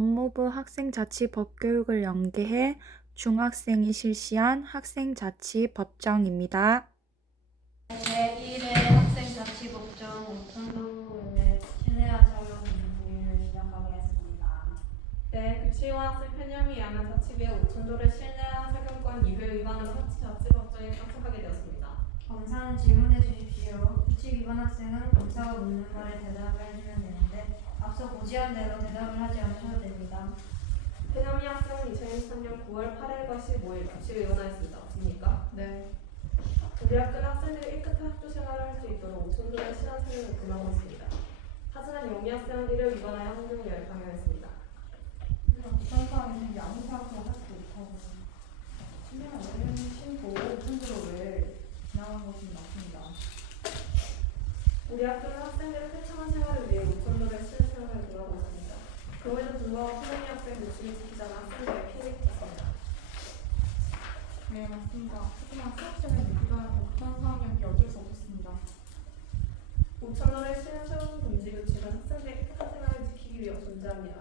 법무부 학생자치법교육을 연계해 중학생이 실시한 학생자치법정입니다. 제1회 학생자치법정 오천도의 실내화 적용 공유를 시작하겠습니다. 네, 규칙과 학생 편향이 양한 자치비의 오천도를 실내화 적용권 2회 위반으로 학생자치법정에 참석하게 되었습니다. 검사는 질문해 주십시오. 규칙 위반 학생은 검사가 묻는 말에 대답을 해주면 되는데 앞서 고지한 대로 대답을 하지 않으셔도 됩니다. 편향이 학생은 2023년 9월 8일과 15일 규칙을 위반하였습니다. 없습니까? 네. 우리 학교는 학생들이 깨끗한 학교 생활을 할 수 있도록 오천도의 실한 사용을 금하고 있습니다. 하지만 영미 학생은 이를 위반하여 환경예를 방해했습니다. 부산 사람이 아무 생각도 하지 못하고 신뢰가 원래는 신고 오천도로 왜 지나간 것이 맞습니다. 우리 학교는 학생들의 쾌청한 생활을 위해 오천도의 실한 사용을 금하고 있습니다. 그럼에도 불구하고 편향이 학생 규칙을 지키지 않아 학생들의 피해를 끼쳤습니다. 네, 맞습니다. 하지만 수업시간에 늦기도 하고 부산 사람이었기에 어쩔 수 없었습니다. 오천도의 실현 적용 금지 규칙은 학생들의 깨끗한 생활을 지키기 위해 존재합니다.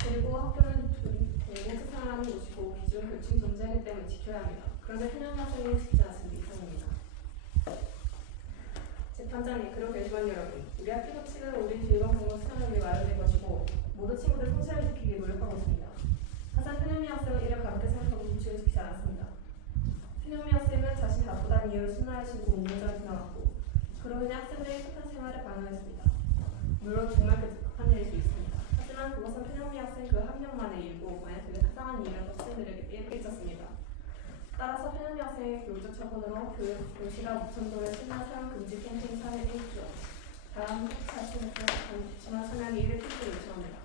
그리고 학교는 공공체 생활하는 곳이고 기존 규칙이 존재하기 때문에 지켜야 합니다. 그런데 편향 학생이 지키지 않습니다. 이상입니다. 재판장님, 그리고 게시관 여러분, 우리 학교 규칙은 우리 즐거운 공공 생활을 위해 마련된 것이고 모두 친구들 성실을 지키기 노력하고 있습니다. 하지만 편향미 학생은 이를 가볍게 생각하고 규칙을 지키지 않았습니다. 편향미 학생은 자신이 바쁘다는 이유로 신나를 신고 운동장을 지나갔고 그로 인해 학생들의 깨끗한 생활을 방해했습니다. 물론 정말 급한 일일 수 있습니다. 하지만 그것은 편향미 학생 그 한 명만의 일이고 만약 그게 타당한 이유라도 학생들에게 피해를 끼쳤습니다. 따라서 편향미 학생의 교육적 처분으로 교실과 오천도의 신나 사용 금지 캠페인 사회 1조 다음 학생에서 지만 사명이 1회 필수 요청합니다.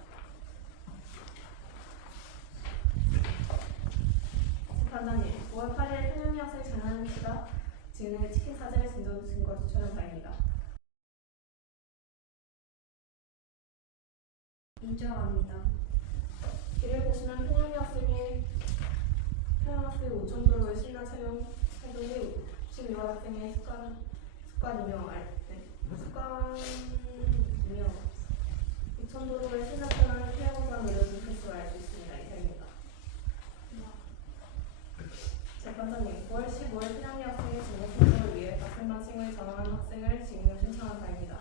재판장님, 9월 8일 편향미 학생 장하는 씨가 지은에게 치킨 사진을 증거 제출한 바입니다. 인정합니다. 이를 보시면 편향미 학생의 오천도로의 신나 차용 행동이 규칙 위반 학생의 습관이며 오천도로의 신나 차용을 피하고자 노력을 것으로 알 수 있습니다. 이상입니다. 재판장님, 9월 15일 편향미 학생의 증거 신청을 위해 학생반 칭을 전환한 학생을 증인을 신청한 바입니다.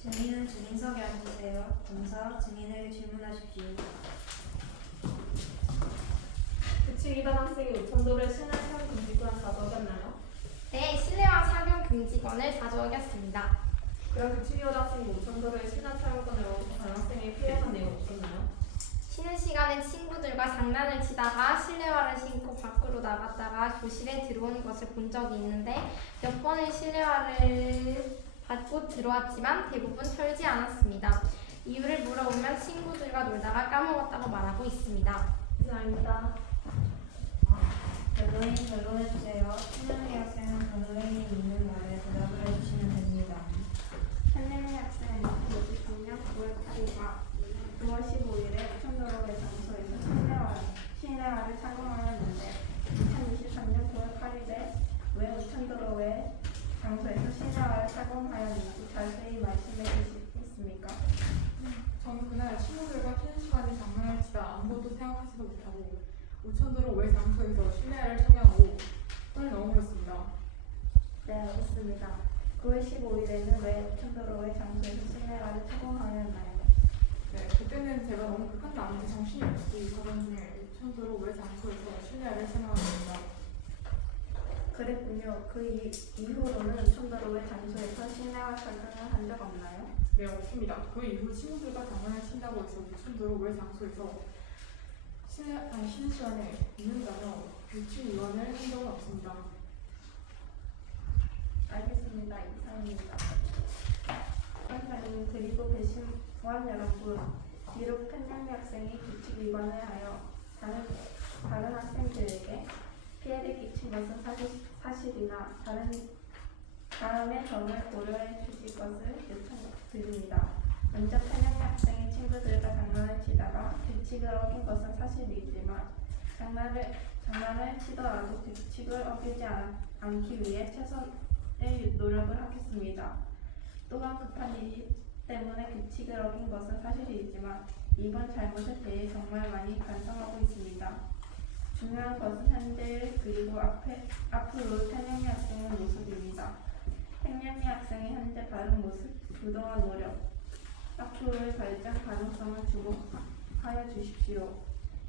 증인은 증인석에 앉으세요. 검사, 증인에게 질문하십시오. 규칙 위반 학생이 오천도로의 신나 차용 금지권 가져오셨나요? 네, 실내화 착용 금지권을 가져오겠습니다. 그럼 규칙 위반 학생이 오천도로의 신나 차용권으로 다른 학생이 피해한 내용 없었나요? 쉬는 시간에 친구들과 장난을 치다가 실내화를 신고 밖으로 나갔다가 교실에 들어오는 것을 본 적이 있는데 몇 번의 실내화를 받고 들어왔지만 대부분 털지 않았습니다. 이유를 물어보면 친구들과 놀다가 까먹었다고 말하고 있습니다. 이상입니다. 변호인 변론해주세요. 신현미 학생은 변호인이 묻는 말에 대답을 해주시면 됩니다. 현대미 학생은 2023년 9월 8일과 9월 15일에 오천도로의 장소에서 실내화를 착용하였는데 2023년 9월 8일에 왜 오천도로의 장소에서 실내화를 착용하였는지 자세히 말씀해 주시겠습니까? 저는 그날 친구들과 쉬는 시간에 장난을 치다 아무것도 생각하지도 못하고 오천도로 외 장소에서 실내화를 착용하고 손을 넣어버렸습니다. 네, 알겠습니다. 9월 15일에는 왜 오천도로의 장소에서 실내화를 착용하였나요? 네, 그때는 제가 너무 극한 나머지 정신이 없이 가던 중에 오천도로 외 장소에서 실내화를 착용합니다. 그랬군요. 그 이후로는 오천도로의 장소에서 실내화 착용을 한 적 없나요? 네, 없습니다. 그 이후 친구들과 장난을 친다고 해서 오천도로 외 장소에서 쉬는 시간에 있는다며 규칙 위반을 한 적은 없습니다. 알겠습니다. 이상입니다. 판사님 그리고 배심원 여러분, 비록 편향미 학생이 규칙 위반을 하여 다른 학생들에게 피해를 끼친 것은 사실이나 다음의 점을 고려해 주실 것을 요청드립니다. 먼저 편향미 학생이 친구들과 장난을 치다가 규칙을 어긴 것은 사실이지만 장난을 치더라도 규칙을 어기지 않기 위해 최선의 노력을 하겠습니다. 또한 급한 일 때문에 규칙을 어긴 것은 사실이지만 이번 잘못에 대해 정말 많이 반성하고 있습니다. 중요한 것은 현재 그리고 앞으로 태명이 학생의 모습입니다. 태명이 학생의 현재 바른 모습, 그동안 노력, 앞으로의 발전 가능성을 주목하여 주십시오.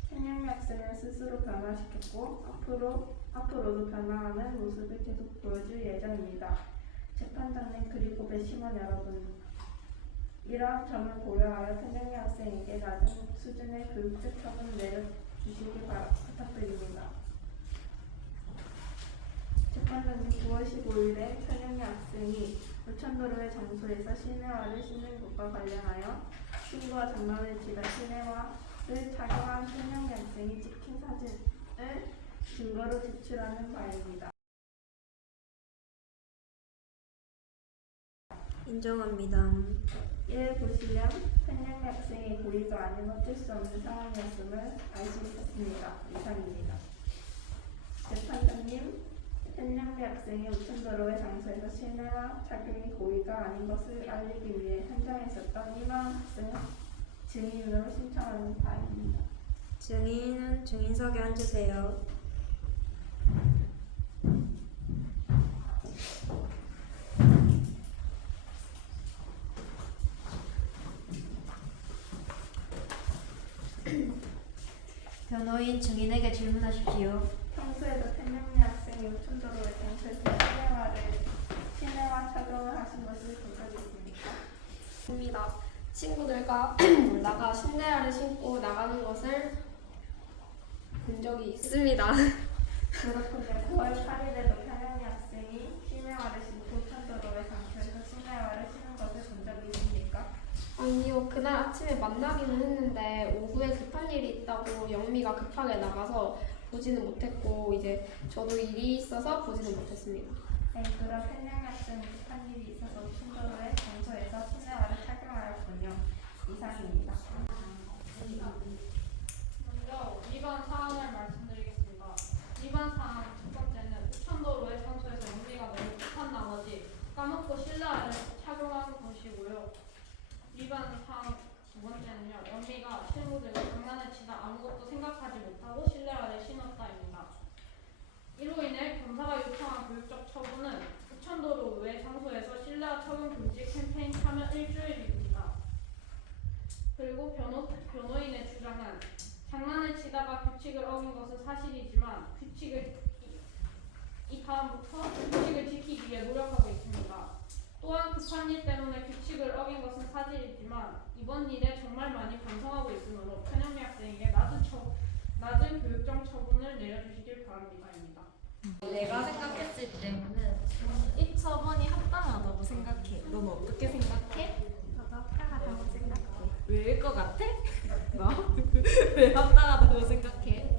태명이 학생을 스스로 변화시켰고 앞으로도 변화하는 모습을 계속 보여줄 예정입니다. 재판장님 그리고 배심원 여러분, 이러한 점을 고려하여 태명이 학생에게 낮은 수준의 교육적 처분을 내려주시기 부탁드립니다. 재판장님 9월 15일에 태명이 학생이 우천도로의 장소에서 실내화를 신는 것과 관련하여 친구와 장난을 치다 실내화를 착용한 태명이 학생이 찍힌 사진을 증거로 제출하는 바입니다. 인정합니다. 이를 보시면 태명이 학생의 고의가 아닌 어쩔 수 없는 상황이었음을 알 수 있었습니다. 이상입니다. 재판장님, 태명이 학생이 우천도로의 장소에서 실내화 착용이 고의가 아닌 것을 알리기 위해 현장에 있었던 이만 학생을 증인으로 신청하는 바입니다. 증인은 증인석에 앉으세요. 변호인 증인에게 질문하십시오. 평소에도 태명이 학생이 우천도로의 장소에서 실내화 착용을 하신 것을 본 적이 있습니까? 입니다. 친구들과 놀다가 실내화를 신고 나가는 것을 본 적이 있습니다. 그렇군요. 9월 8일에도 태명이 학생이 실내화를 신고 우천도로의 장소에서 실내화를 신은 것을 본 적이 있습니까? 아니요, 그날 아침에 만나기는 했는데 오후에 급한 일이 있다고 영미가 급하게 나가서 보지는 못했고 이제 저도 일이 있어서 보지는 못했습니다. 네, 그럼 태명이 학생이 급한 일이 있어서 우천도로의 장소에서 실내화를 착용하였군요. 이상입니다. 먼저 위반 사항을 말씀드리겠습니다. 위반 사항 첫 번째는 우천도로의 장소에서 영미가 너무 급한 나머지 까먹고 실내화를 착용한 것이고요. 위반 사항 두 번째는요. 영미가 친구들과 장난을 치다 아무것도 생각하지 못하고 실내화를 신었다입니다. 이로 인해 검사가 요청한 교육적 처분은 우천도로 외 장소에서 실내화 착용 금지 캠페인 참여 일주일입니다. 그리고 변호인의 주장은 장난을 치다가 규칙을 어긴 것은 사실이지만 이 다음부터 규칙을 지키기 위해 노력하고 있습니다. 또한 급한 일 때문에 규칙을 어긴 것은 사실이지만 이번 일에 정말 많이 반성하고 있으므로 편현미 학생에게 낮은 교육적 처분을 내려주시길 바랍니다입니다. 내가 생각했을 때는 이 처분이 합당하다고 생각해. 넌 어떻게 생각해? 저도 합당하다고 생각해. 왜일 것 같아? 너? 왜 합당하다고 생각해?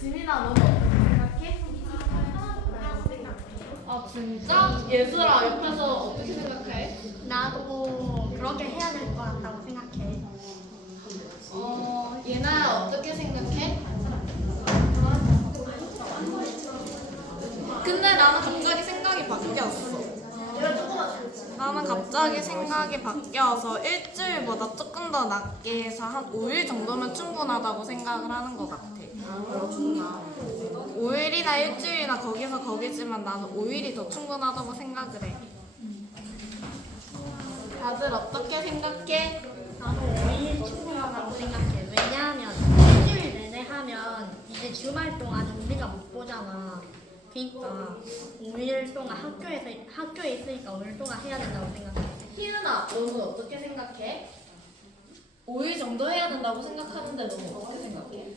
지민아, 너는 어떻게 생각해? 아 진짜? 예술아 옆에서 어떻게 생각해? 나도 그렇게 해야 될 것 같다고 생각해. 예나야 어떻게 생각해? 근데 나는 갑자기 생각이 바뀌었어. 나는 갑자기 생각이 바뀌어서 일주일보다 조금 더 낮게 해서 한 5일 정도면 충분하다고 생각을 하는 것 같아. 그렇구나. 5일이나 일주일이나 거기서 거기지만 나는 5일이 더 충분하다고 생각을 해. 다들 어떻게 생각해? 나도 5일 충분하다고 생각해. 왜냐하면 일주일 내내 하면 이제 주말 동안 우리가 못 보잖아. 그러니까 5일 동안 학교에 있으니까 5일 동안 해야 된다고 생각해. 희은아, 너는 어떻게 생각해? 5일 정도 해야 된다고 생각하는데 너는 어떻게 생각해?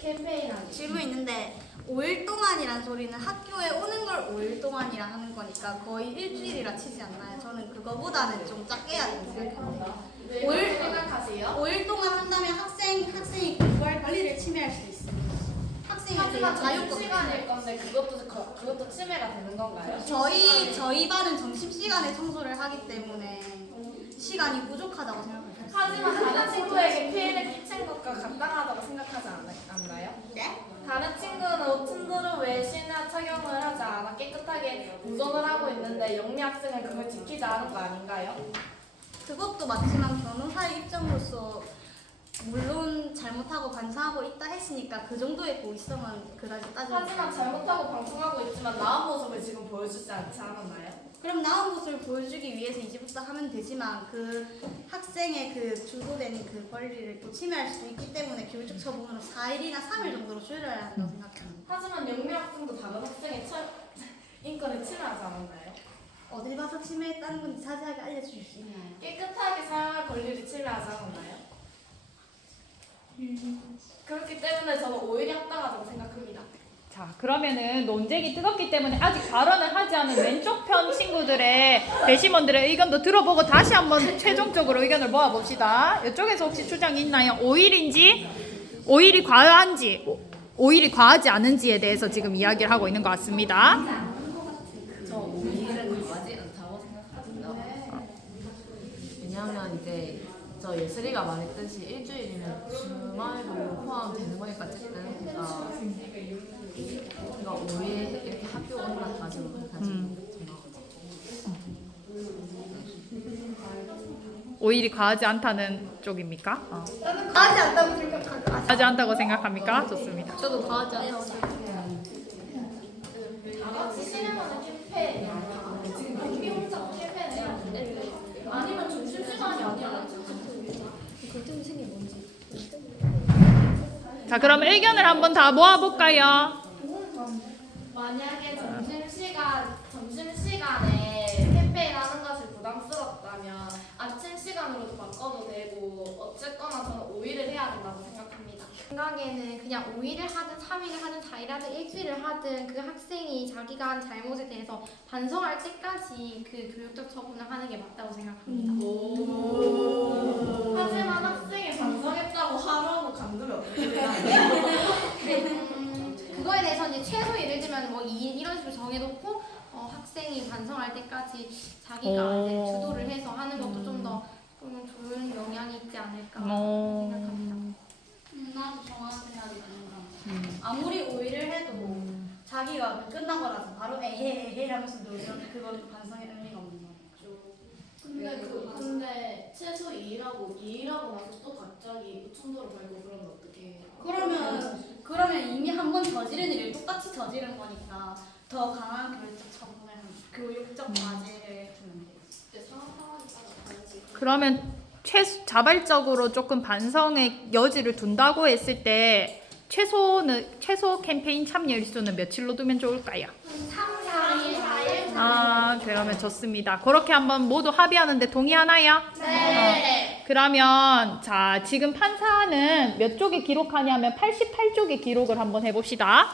캠페인 하기. 질문 있는데 5일 동안이란 소리는 학교에 오는 걸 5일 동안이라 하는 거니까 거의 일주일이라 치지 않나요? 저는 그거보다는 좀 작게 해야 된다고 생각합니다. 왜 그렇게 생각하세요? 5일 동안 한다면 학생이 공부할 권리를 침해할 수 있습니다. 학생이 하지만 되게 자유 시간일 건데 그것도 침해가 되는 건가요? 저희 반은 점심시간에 청소를 하기 때문에 시간이 부족하다고 생각합니다. 하지만 다른 친구에게 피해를 끼친 것과 감당하다고 생각하지 않나요? 네? 다른 친구는 우천도로 외에 실내화 착용을 하지 않아 깨끗하게 운전을 하고 있는데 영미 학생은 그걸 지키지 않은 거 아닌가요? 그것도 맞지만 변호사의 입장으로서 물론 잘못하고 반성하고 있다 했으니까 그 정도의 고의성은 그다지 따지지 하지만 잘못하고 방송하고 있지만 나은 모습을 지금 보여주지 않지 않았나요? 그럼 나은 모습을 보여주기 위해서 이제부터 하면 되지만 그 학생의 그 주도된 그 권리를 또 침해할 수도 있기 때문에 교육적 처분으로 4일이나 3일 정도로 줄여야 한다고 생각합니다. 하지만 영미 학생도 다른 학생의 인권을 침해하지 않았나요? 어딜 봐서 침해했다는 건지 자세하게 알려주실 수 있나요? 깨끗하게 사용할 권리를 침해하지 않았나요? 그렇기 때문에 저는 오히려 합당하다고 생각합니다. 자, 그러면은 논쟁이 뜨겁기 때문에 아직 발언을 하지 않은 왼쪽 편 친구들의 배심원들의 의견도 들어보고 다시 한번 최종적으로 의견을 모아봅시다. 이쪽에서 혹시 주장이 있나요? 오일인지, 오일이 과한지, 오일이 과하지 않은지에 대해서 지금 이야기를 하고 있는 것 같습니다. 저 오일은 과하지 않다고 생각합니다. 왜냐하면 이제 저 예슬이가 말했듯이 일주일이면 주말도 포함되는 거니까 어쨌든 그러니까 5일 이렇게 학교 오는 걸 가지고 오일이 과하지 않다는 쪽입니까? 저는 과하지 않다고 생각합니다. 과하지 않다고 생각합니까? 좋습니다. 저도 과하지 않다고 생각합니다. 다 같이 실행하는 캠페인이야. 지금 경비 혼자 캠페인 해야 돼. 아니면 점심시간이 아니야. 자, 그럼 의견을 한번 다 모아볼까요? 만약에 점심시간에 캠페인 하는 것이 부담스럽다면 아침 시간으로도 바꿔도 되고 어쨌거나 저는 5일을 해야 된다고 생각합니다. 생각에는 그냥 5일을 하든 3일을 하든 4일을 하든 일주일을 하든 그 학생이 자기가 한 잘못에 대해서 반성할 때까지 그 교육적 처분을 하는 게 맞다고 생각합니다. 하지만 학생이 반성했다고 하루하고 간두면 어떻게 되나요? 그거에 대해서 이제 최소 예를 들면 뭐 2일 이런 식으로 정해놓고 학생이 반성할 때까지 자기가 이제 주도를 해서 하는 것도 좀 더 좋은 영향이 있지 않을까 생각합니다. 나도 정확한 생각이 듭니다. 아무리 오일을 해도 자기가 끝나고 나서 바로 에헤헤헤 하면서 놀면 그건 반성의 의미가 없는 거죠. 근데 최소 2일하고 나서 또 갑자기 우천도로 갈고 그러면 어떻게 해요? 그러면 이미 한 번 저지른 일을 똑같이 저지른 거니까 더 강한 교육적 처분을 합니다. 교육적 과제를 주면 돼요. 그러면 자발적으로 조금 반성의 여지를 둔다고 했을 때 최소 캠페인 참여 일수는 며칠로 두면 좋을까요? 3, 4일, 4일. 아, 그러면 좋습니다. 그렇게 한번 모두 합의하는데 동의하나요? 네. 그러면 자, 지금 판사는 몇 쪽에 기록하냐면 88쪽에 기록을 한번 해봅시다.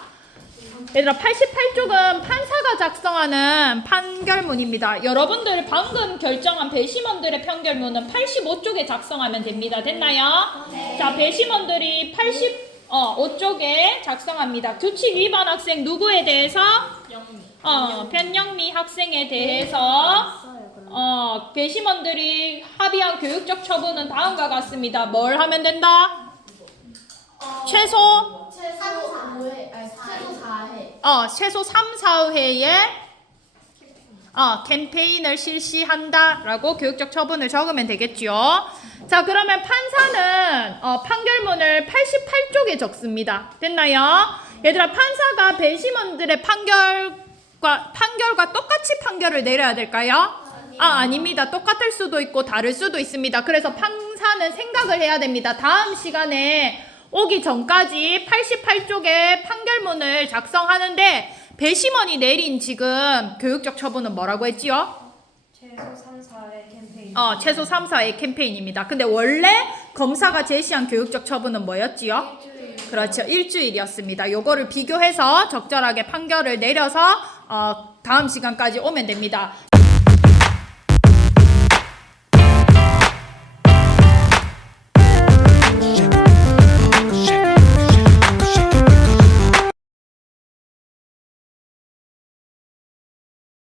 얘들아, 88쪽은 판사가 작성하는 판결문입니다. 여러분들 방금 결정한 배심원들의 판결문은 85쪽에 작성하면 됩니다. 됐나요? 네. 자, 배심원들이 85쪽에 작성합니다. 규칙 위반 학생 누구에 대해서? 변영미 학생에 대해서 배심원들이 합의한 교육적 처분은 다음과 같습니다. 뭘 하면 된다? 최소 3, 4회에 캠페인을 실시한다라고 교육적 처분을 적으면 되겠죠. 자, 그러면 판사는 판결문을 88쪽에 적습니다. 됐나요? 얘들아, 판사가 배심원들의 판결과 똑같이 판결을 내려야 될까요? 아닙니다. 똑같을 수도 있고 다를 수도 있습니다. 그래서 판사는 생각을 해야 됩니다. 다음 시간에 오기 전까지 88쪽에 판결문을 작성하는데 배심원이 내린 지금 교육적 처분은 뭐라고 했지요? 최소 3, 4회 캠페인. 최소 3, 4회 캠페인입니다. 근데 원래 검사가 제시한 교육적 처분은 뭐였지요? 그렇죠. 일주일이었습니다. 요거를 비교해서 적절하게 판결을 내려서 다음 시간까지 오면 됩니다.